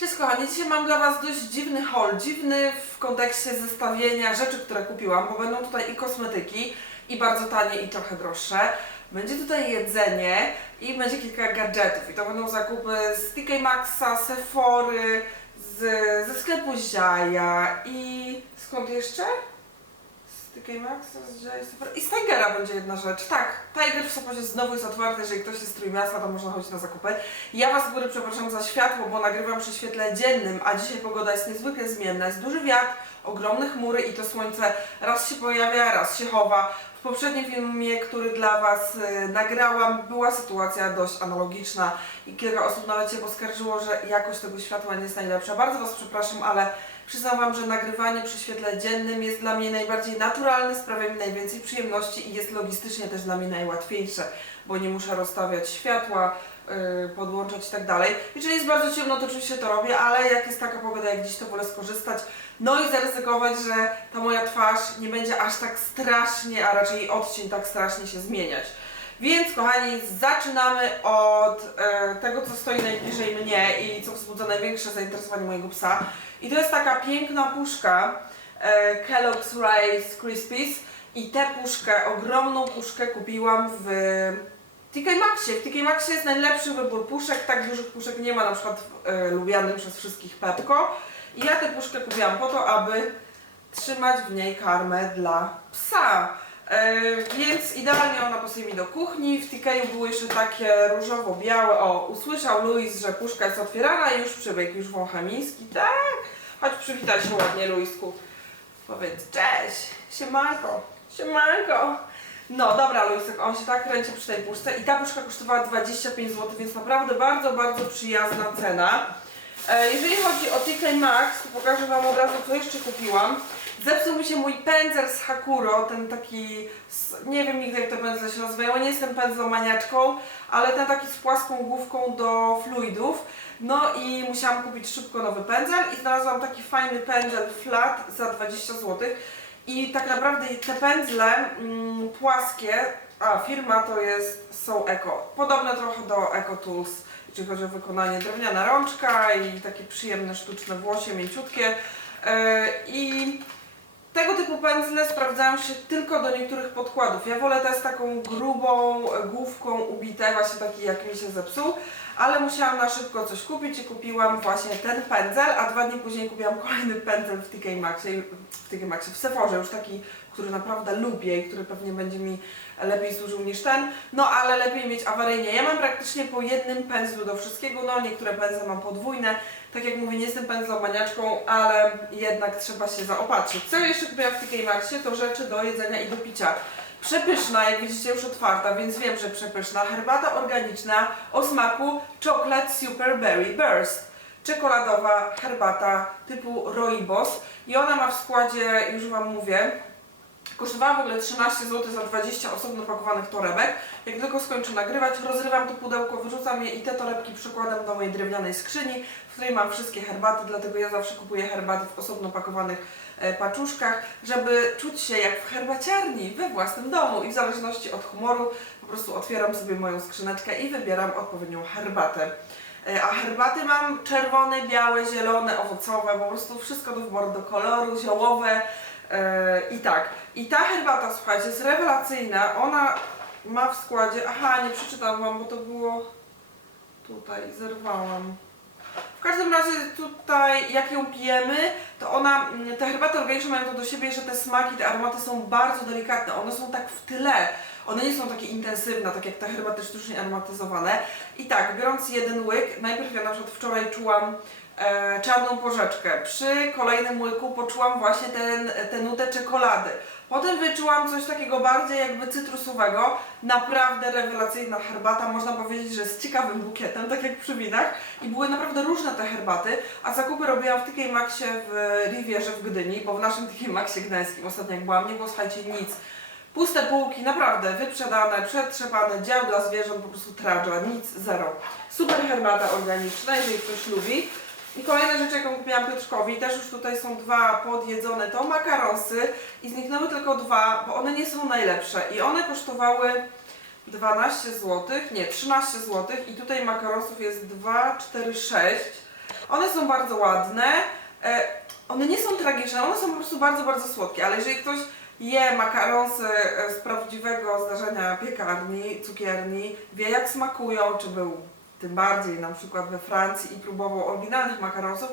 Cześć kochani, dzisiaj mam dla Was dość dziwny haul. Dziwny w kontekście zestawienia rzeczy, które kupiłam, bo będą tutaj i kosmetyki, i bardzo tanie, i trochę droższe. Będzie tutaj jedzenie i będzie kilka gadżetów. I to będą zakupy z TK Maxa, Sephory, z, ze sklepu Ziaja i skąd jeszcze? TK z Sephory. I z Tigera będzie jedna rzecz. Tak, Tiger w Sopocie znowu jest otwarty, jeżeli ktoś jest z Trójmiasta, to można chodzić na zakupy. Ja Was z góry przepraszam za światło, bo nagrywam przy świetle dziennym, a dzisiaj pogoda jest niezwykle zmienna. Jest duży wiatr, ogromne chmury i to słońce raz się pojawia, raz się chowa. W poprzednim filmie, który dla Was y, nagrałam, była sytuacja dość analogiczna i kilka osób nawet się poskarżyło, że jakość tego światła nie jest najlepsza. Bardzo Was przepraszam, ale przyznam Wam, że nagrywanie przy świetle dziennym jest dla mnie najbardziej naturalne, sprawia mi najwięcej przyjemności i jest logistycznie też dla mnie najłatwiejsze, bo nie muszę rozstawiać światła, yy, podłączać i tak dalej. Jeżeli jest bardzo ciemno, to oczywiście to robię, ale jak jest taka pogoda jak dziś, to wolę skorzystać. No i zaryzykować, że ta moja twarz nie będzie aż tak strasznie, a raczej odcień tak strasznie się zmieniać. Więc kochani, zaczynamy od e, tego, co stoi najbliżej mnie i co wzbudza największe zainteresowanie mojego psa. I to jest taka piękna puszka e, Kellogg's Rice Krispies. I tę puszkę, ogromną puszkę kupiłam w TK Maxie. W TK Maxie jest najlepszy wybór puszek, tak dużych puszek nie ma na przykład w e, lubianym przez wszystkich Pepko. I ja tę puszkę kupiłam po to, aby trzymać w niej karmę dla psa. E, więc idealnie ona pasuje mi do kuchni. W TK były jeszcze takie różowo-białe. O, usłyszał Luis, że puszka jest otwierana i już przybiegł, już wącha miński. Tak, chodź przywitaj się ładnie, Luisku. Powiedz cześć, siemanko, siemanko. No dobra, Luisek, on się tak kręci przy tej puszce i ta puszka kosztowała 25 zł, więc naprawdę bardzo, bardzo przyjazna cena. E, Jeżeli chodzi o TK Maxx, to pokażę Wam od razu, co jeszcze kupiłam. Zepsuł mi się mój pędzel z Hakuro, ten taki, nie wiem nigdy jak te pędzle się nazywają, nie jestem pędzlomaniaczką, ale ten taki z płaską główką do fluidów. No i musiałam kupić szybko nowy pędzel i znalazłam taki fajny pędzel flat za 20 zł. I tak naprawdę te pędzle mm, płaskie, a firma to jest So Eco, podobne trochę do Eco Tools, jeżeli chodzi o wykonanie drewniana rączka i takie przyjemne sztuczne włosie, mięciutkie. Yy, I tego typu pędzle sprawdzają się tylko do niektórych podkładów. Ja wolę te z taką grubą e, główką ubite, właśnie taki jak mi się zepsuł, ale musiałam na szybko coś kupić i kupiłam właśnie ten pędzel, a dwa dni później kupiłam kolejny pędzel w TK Maxie, w TK Maxie, w Sephorze, już taki, który naprawdę lubię i który pewnie będzie mi lepiej służył niż ten, no ale lepiej mieć awaryjnie. Ja mam praktycznie po jednym pędzlu do wszystkiego, no niektóre pędzle mam podwójne, tak jak mówię, nie jestem pędzlomaniaczką, ale jednak trzeba się zaopatrzyć. Co jeszcze kupiłam w TK Maxie, to rzeczy do jedzenia i do picia. Przepyszna, jak widzicie już otwarta, więc wiem, że przepyszna. Herbata organiczna o smaku Chocolate Super Berry Burst. Czekoladowa herbata typu Rooibos i ona ma w składzie, już Wam mówię, Kosztowała w ogóle 13 zł za 20 osobno pakowanych torebek. Jak tylko skończę nagrywać, rozrywam to pudełko, wyrzucam je i te torebki przykładam do mojej drewnianej skrzyni, w której mam wszystkie herbaty, dlatego ja zawsze kupuję herbaty w osobno pakowanych e, paczuszkach, żeby czuć się jak w herbaciarni we własnym domu i w zależności od humoru po prostu otwieram sobie moją skrzyneczkę i wybieram odpowiednią herbatę. E, A herbaty mam czerwone, białe, zielone, owocowe, po prostu wszystko do wyboru, do koloru, ziołowe i tak. I ta herbata, słuchajcie, jest rewelacyjna. Ona ma w składzie, aha, nie przeczytam Wam, bo to było tutaj, zerwałam. W każdym razie tutaj, jak ją pijemy, to ona, mm, te herbaty organiczne mają to do siebie, że te smaki, te aromaty są bardzo delikatne. One są tak w tyle. One nie są takie intensywne, tak jak te herbaty sztucznie aromatyzowane. I tak, biorąc jeden łyk, najpierw ja na przykład wczoraj czułam e, czarną porzeczkę. Przy kolejnym łyku poczułam właśnie ten, tę nutę czekolady. Potem wyczułam coś takiego bardziej jakby cytrusowego. Naprawdę rewelacyjna herbata, można powiedzieć, że z ciekawym bukietem, tak jak przy winach. I były naprawdę różne te herbaty, a zakupy robiłam w TK Maxie w Rivierze w Gdyni, bo w naszym TK Maxie gdańskim ostatnio jak byłam, nie było słuchajcie nic. Puste półki, naprawdę wyprzedane, przetrzepane, dział dla zwierząt, po prostu tradża, nic, zero. Super herbata organiczna, jeżeli ktoś lubi. I kolejna rzecz, jaką kupiłam Piotrkowi, też już tutaj są dwa podjedzone, to makaronsy i zniknęły tylko dwa, bo one nie są najlepsze i one kosztowały 12 zł, nie, 13 zł i tutaj makaronsów jest 2, 4, 6. One są bardzo ładne. E, one nie są tragiczne, one są po prostu bardzo, bardzo słodkie, ale jeżeli ktoś je makaronsy e, z prawdziwego zdarzenia piekarni, cukierni, wie jak smakują, czy był tym bardziej na przykład we Francji i próbował oryginalnych makaronsów,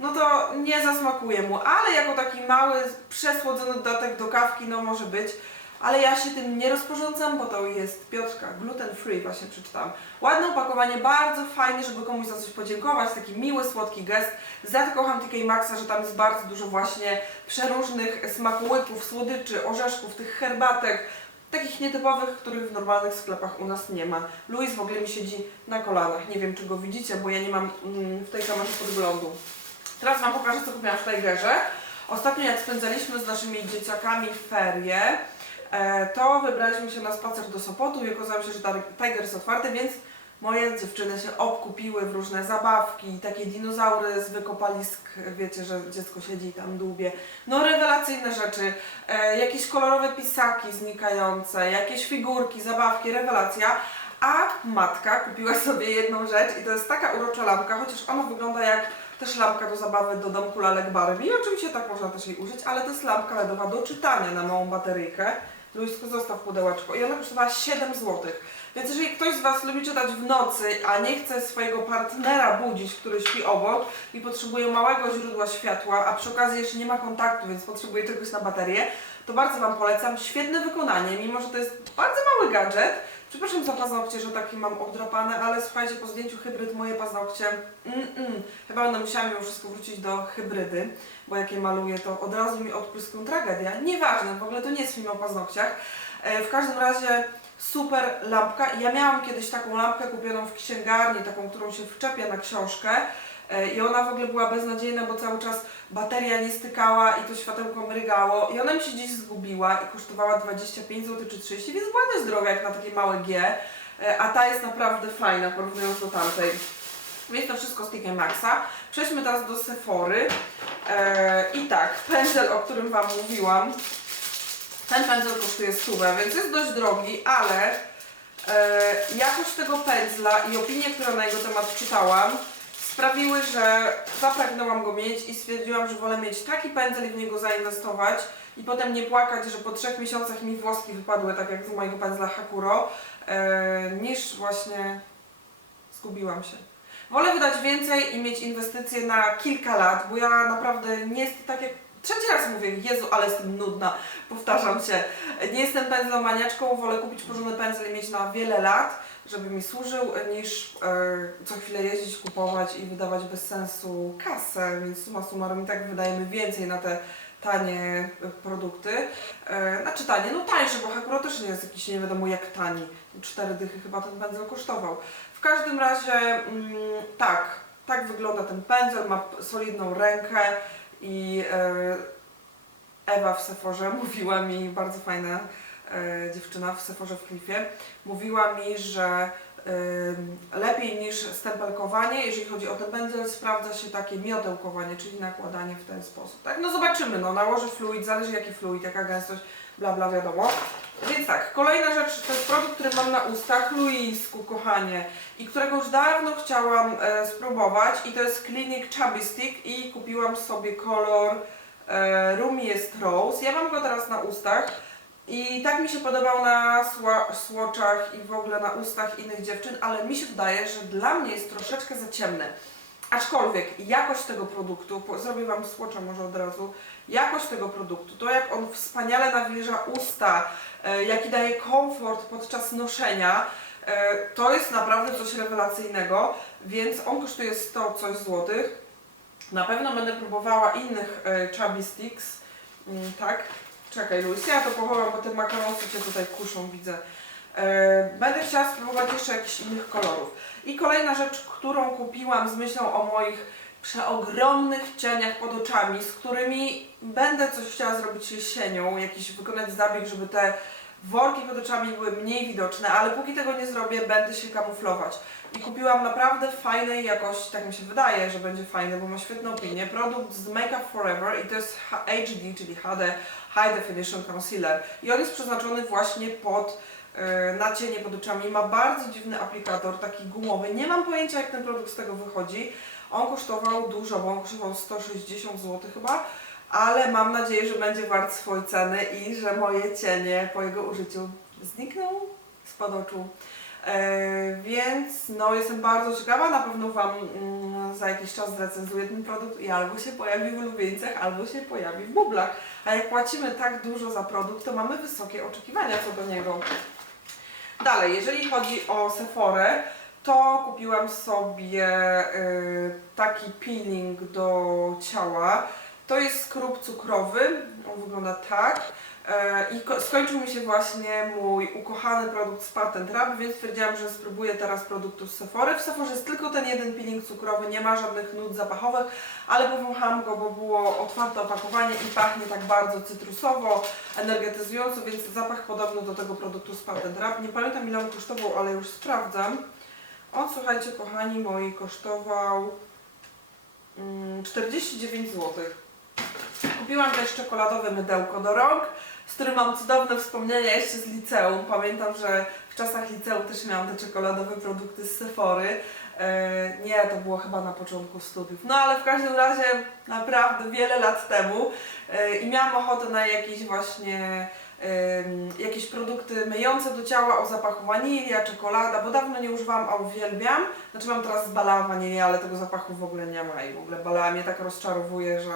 no to nie zasmakuje mu, ale jako taki mały, przesłodzony dodatek do kawki, no może być. Ale ja się tym nie rozporządzam, bo to jest Piotrka, gluten free właśnie przeczytałam. Ładne opakowanie, bardzo fajne, żeby komuś za coś podziękować, taki miły, słodki gest. Za to kocham TK Maxa, że tam jest bardzo dużo właśnie przeróżnych smakołyków, słodyczy, orzeszków, tych herbatek, takich nietypowych, których w normalnych sklepach u nas nie ma. Luis w ogóle mi siedzi na kolanach, nie wiem czy go widzicie, bo ja nie mam mm, w tej kamerze podglądu. Teraz Wam pokażę, co kupiłam w Tigerze. Ostatnio jak spędzaliśmy z naszymi dzieciakami ferie, e, to wybraliśmy się na spacer do Sopotu i okazało się, że Tiger jest otwarty, więc moje dziewczyny się obkupiły w różne zabawki, takie dinozaury z wykopalisk, wiecie, że dziecko siedzi i tam dłubie. No rewelacyjne rzeczy, e, jakieś kolorowe pisaki znikające, jakieś figurki, zabawki, rewelacja. A matka kupiła sobie jedną rzecz i to jest taka urocza lampka, chociaż ona wygląda jak też lampka do zabawy do domku lalek Barbie. Oczywiście tak można też jej użyć, ale to jest lampka LEDowa do czytania na małą bateryjkę. Luisko zostaw pudełeczko i ona kosztowała 7 zł. Więc jeżeli ktoś z Was lubi czytać w nocy, a nie chce swojego partnera budzić, który śpi obok i potrzebuje małego źródła światła, a przy okazji jeszcze nie ma kontaktu, więc potrzebuje czegoś na baterię, to bardzo Wam polecam. Świetne wykonanie, mimo że to jest bardzo mały gadżet. Przepraszam za paznokcie, że takie mam obdrapane, ale słuchajcie, po zdjęciu hybryd moje paznokcie, mm, mm, chyba będę musiała mimo wszystko wrócić do hybrydy, bo jak je maluję, to od razu mi odpryską tragedia. Nieważne, w ogóle to nie jest film o paznokciach. E, w każdym razie super lampka. Ja miałam kiedyś taką lampkę kupioną w księgarni, taką, którą się wczepia na książkę. E, I ona w ogóle była beznadziejna, bo cały czas bateria nie stykała i to światełko mrygało. I ona mi się gdzieś zgubiła i kosztowała 25 zł czy 30, więc była dość droga jak na takie małe G. E, A ta jest naprawdę fajna, porównując do tamtej. Więc to wszystko z TK Maxa. Przejdźmy teraz do Sephory. E, I tak, pędzel, o którym Wam mówiłam. Ten pędzel kosztuje stówę, więc jest dość drogi, ale jakość tego pędzla i opinie, które na jego temat czytałam, sprawiły, że zapragnęłam go mieć i stwierdziłam, że wolę mieć taki pędzel i w niego zainwestować i potem nie płakać, że po trzech miesiącach mi włoski wypadły, tak jak z mojego pędzla Hakuro, e, niż właśnie zgubiłam się. Wolę wydać więcej i mieć inwestycje na kilka lat, bo ja naprawdę nie jest tak jak. Trzeci raz mówię, Jezu, ale jestem nudna, powtarzam się. Nie jestem pędzlomaniaczką, wolę kupić porządny pędzel i mieć na wiele lat, żeby mi służył, niż e, co chwilę jeździć, kupować i wydawać bez sensu kasę, więc suma summarum i tak wydajemy więcej na te tanie produkty. E, znaczy tanie, no tańsze, bo Hakuro też nie jest jakiś nie wiadomo jak tani. Cztery dychy chyba ten pędzel kosztował. W każdym razie mm, tak, tak wygląda ten pędzel, ma solidną rękę i e, Ewa w Seforze mówiła mi, bardzo fajna e, dziewczyna w Seforze w Klifie, mówiła mi, że ym, lepiej niż stempelkowanie, jeżeli chodzi o ten pędzel, sprawdza się takie miotełkowanie, czyli nakładanie w ten sposób. Tak, no zobaczymy, no nałoży fluid, zależy jaki fluid, jaka gęstość, bla bla wiadomo. Więc tak, kolejna rzecz to jest produkt, który mam na ustach, Luisku, kochanie, i którego już dawno chciałam e, spróbować i to jest Clinic Chubby Stick i kupiłam sobie kolor e, Rumi jest Rose. Ja mam go teraz na ustach i tak mi się podobał na słoczach i w ogóle na ustach innych dziewczyn, ale mi się wydaje, że dla mnie jest troszeczkę za ciemny. Aczkolwiek jakość tego produktu, po- zrobię Wam słocza może od razu, jakość tego produktu, to jak on wspaniale nawilża usta, e, jaki daje komfort podczas noszenia, e, to jest naprawdę coś rewelacyjnego, więc on kosztuje 100 coś złotych. Na pewno będę próbowała innych e, Chubby Sticks, mm, tak? Czekaj Luis, ja to pochowam, bo te makaronsy Cię tutaj kuszą, widzę. E, Będę chciała spróbować jeszcze jakichś innych kolorów. I kolejna rzecz, którą kupiłam z myślą o moich przeogromnych cieniach pod oczami, z którymi będę coś chciała zrobić jesienią, jakiś wykonać zabieg, żeby te worki pod oczami były mniej widoczne, ale póki tego nie zrobię, będę się kamuflować. I kupiłam naprawdę fajnej jakości, tak mi się wydaje, że będzie fajny, bo ma świetne opinie. Produkt z Make Up Forever i to jest HD, czyli HD High Definition Concealer. I on jest przeznaczony właśnie pod na cienie pod oczami. Ma bardzo dziwny aplikator, taki gumowy. Nie mam pojęcia jak ten produkt z tego wychodzi, On kosztował dużo, bo on kosztował 160 zł chyba, ale mam nadzieję, że będzie wart swojej ceny i że moje cienie po jego użyciu znikną spod oczu. E, więc no, jestem bardzo ciekawa, na pewno Wam mm, za jakiś czas zrecenzuję ten produkt i albo się pojawi w ulubieńcach, albo się pojawi w bublach. A jak płacimy tak dużo za produkt, to mamy wysokie oczekiwania co do niego. Dalej, jeżeli chodzi o Sephorę, to kupiłam sobie y, taki peeling do ciała. To jest skrób cukrowy, on wygląda tak. E, I ko- skończył mi się właśnie mój ukochany produkt z Patent Rub, więc stwierdziłam, że spróbuję teraz produktu z Sephory. W Sephorze jest tylko ten jeden peeling cukrowy, nie ma żadnych nut zapachowych, ale powąchałam go, bo było otwarte opakowanie i pachnie tak bardzo cytrusowo, energetyzująco, więc zapach podobny do tego produktu z Patent Rub. Nie pamiętam ile on kosztował, ale już sprawdzam. On, słuchajcie, kochani moi, kosztował mm, 49 zł. Kupiłam też czekoladowe mydełko do rąk, z którym mam cudowne wspomnienia jeszcze z liceum. Pamiętam, że w czasach liceum też miałam te czekoladowe produkty z Sephory. E, nie, to było chyba na początku studiów. No ale w każdym razie naprawdę wiele lat temu e, i miałam ochotę na jakieś właśnie jakieś produkty myjące do ciała o zapachu wanilia, czekolada, bo dawno nie używałam, a uwielbiam. Znaczy mam teraz bala wanilia, ale tego zapachu w ogóle nie ma i w ogóle bala mnie tak rozczarowuje, że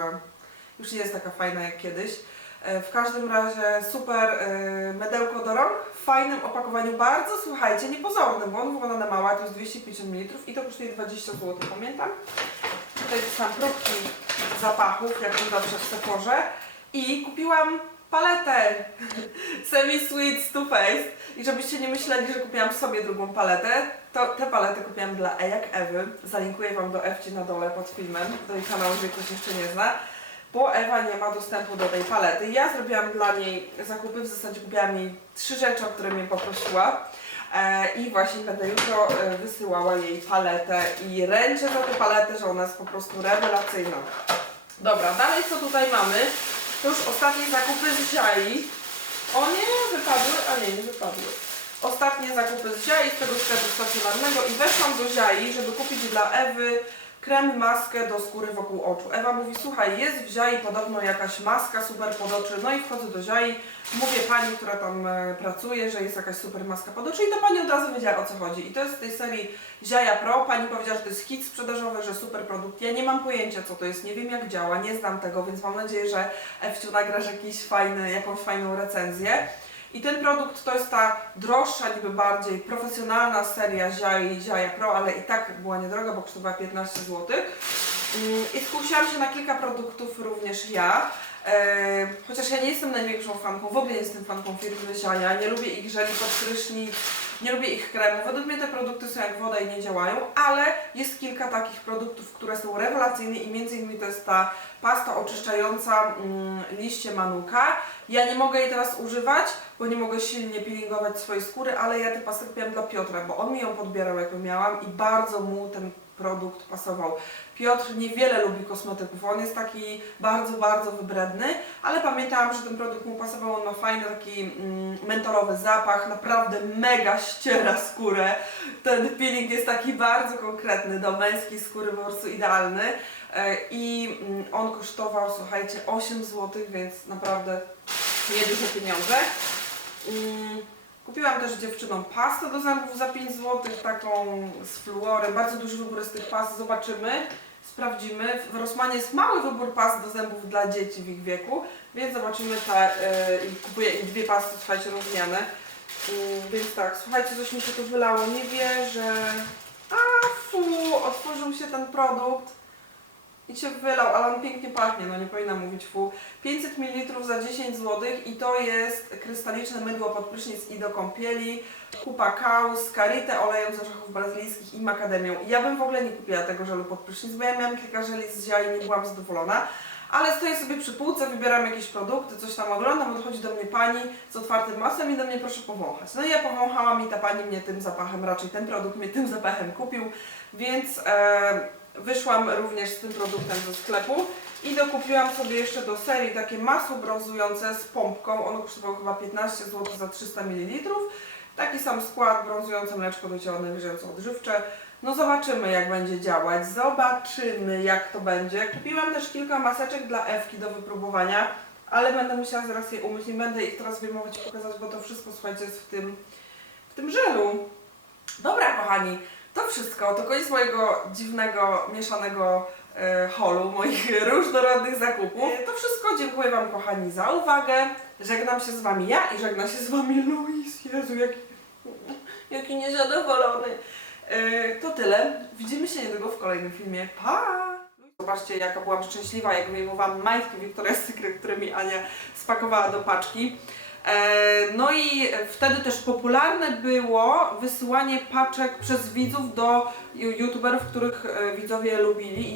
już nie jest taka fajna jak kiedyś. E, W każdym razie super e, mydełko do rąk, w fajnym opakowaniu, bardzo słuchajcie, niepozornym, bo on wygląda na mała, to jest 250 ml i to kosztuje 20 zł, pamiętam. Tutaj są próbki zapachów, jak to zawsze w Sephorze i kupiłam paletę Semi Sweet Too Faced. I żebyście nie myśleli, że kupiłam sobie drugą paletę, to tę paletę kupiłam dla E jak Ewy, zalinkuję Wam do Ewci na dole pod filmem, do jej kanału, jeżeli ktoś jeszcze nie zna bo Ewa nie ma dostępu do tej palety. Ja zrobiłam dla niej zakupy, w zasadzie kupiłam jej trzy rzeczy, o które mnie poprosiła. E, I właśnie będę jutro e, wysyłała jej paletę i ręczę za tę paletę, że ona jest po prostu rewelacyjna. Dobra, dalej co tutaj mamy? To już ostatnie zakupy z Ziai. O nie, wypadły, a nie, nie wypadły. Ostatnie zakupy z Ziai, z tego sklepu stacjonarnego i weszłam do Ziai, żeby kupić dla Ewy krem, maskę do skóry wokół oczu. Ewa mówi, słuchaj, jest w Ziai podobno jakaś maska super pod oczy, no i wchodzę do Ziai, mówię pani, która tam e, pracuje, że jest jakaś super maska pod oczy i to pani od razu wiedziała o co chodzi. I to jest z tej serii Ziaja Pro, pani powiedziała, że to jest hit sprzedażowy, że super produkt. Ja nie mam pojęcia co to jest, nie wiem jak działa, nie znam tego, więc mam nadzieję, że Ewciu nagrasz jakiś fajny, jakąś fajną recenzję. I ten produkt to jest ta droższa, niby bardziej profesjonalna seria Ziai Ziaja Pro, ale i tak była niedroga, bo kosztowała 15 zł. Mm, I skusiłam się na kilka produktów również ja. E, chociaż ja nie jestem największą fanką, w ogóle nie jestem fanką firmy Ziaja, nie lubię ich żeli pod prysznic, nie lubię ich kremów. Według mnie te produkty są jak woda i nie działają, ale jest kilka takich produktów, które są rewelacyjne i między innymi to jest ta pasta oczyszczająca mm, liście manuka. Ja nie mogę jej teraz używać, bo nie mogę silnie peelingować swojej skóry, ale ja tę pastę kupiłam dla Piotra, bo on mi ją podbierał jak ją miałam i bardzo mu ten produkt pasował. Piotr niewiele lubi kosmetyków, on jest taki bardzo, bardzo wybredny, ale pamiętałam, że ten produkt mu pasował, on ma fajny taki mm, mentolowy zapach, naprawdę mega ściera skórę. Ten peeling jest taki bardzo konkretny, do męskiej skóry po prostu idealny E, i mm, on kosztował, słuchajcie, 8 zł, więc naprawdę nieduże pieniądze. Kupiłam też dziewczynom pastę do zębów za 5 zł, taką z fluorem. Bardzo duży wybór jest tych past, zobaczymy, sprawdzimy. W Rossmanie jest mały wybór past do zębów dla dzieci w ich wieku, więc zobaczymy te, yy, i kupuję im dwie pasty, słuchajcie, rozmiane. Yy, więc tak, słuchajcie, coś mi się tu wylało, nie wierzę. A fu, otworzył się ten produkt i się wylał, ale on pięknie pachnie, no nie powinna mówić fu. 500 ml za 10 zł i to jest krystaliczne mydło pod prysznic i do kąpieli, kupa kał z karite, olejem z orzechów brazylijskich i makademią. Ja bym w ogóle nie kupiła tego żelu pod prysznic, bo ja miałam kilka żeli z ziai i nie byłam zadowolona. Ale stoję sobie przy półce, wybieram jakieś produkty, coś tam oglądam, podchodzi do mnie pani z otwartym masłem i do mnie proszę powąchać. No i ja powąchałam i ta pani mnie tym zapachem, raczej ten produkt mnie tym zapachem kupił, więc e, wyszłam również z tym produktem ze sklepu i dokupiłam sobie jeszcze do serii takie masło brązujące z pompką, ono kosztowało chyba 15 zł za 300 ml. Taki sam skład, brązujące mleczko do ciała nawilżająco odżywcze. No zobaczymy jak będzie działać, zobaczymy jak to będzie. Kupiłam też kilka maseczek dla Ewki do wypróbowania, ale będę musiała zaraz je umyć, nie będę ich teraz wyjmować i pokazać, bo to wszystko słuchajcie jest w tym, w tym żelu. Dobra kochani, to wszystko, to koniec mojego dziwnego, mieszanego e, holu, moich różnorodnych zakupów. To wszystko, dziękuję Wam kochani za uwagę. Żegnam się z Wami ja i żegna się z Wami Luis. Jezu, jaki, jaki niezadowolony. E, To tyle. Widzimy się niedługo w kolejnym filmie. Pa! Zobaczcie, jaka byłam szczęśliwa, jak wyjmowałam majtki Victoria's Secret, które mi Ania spakowała do paczki. E, No i wtedy też popularne było wysyłanie paczek przez widzów do youtuberów, których e, widzowie lubili.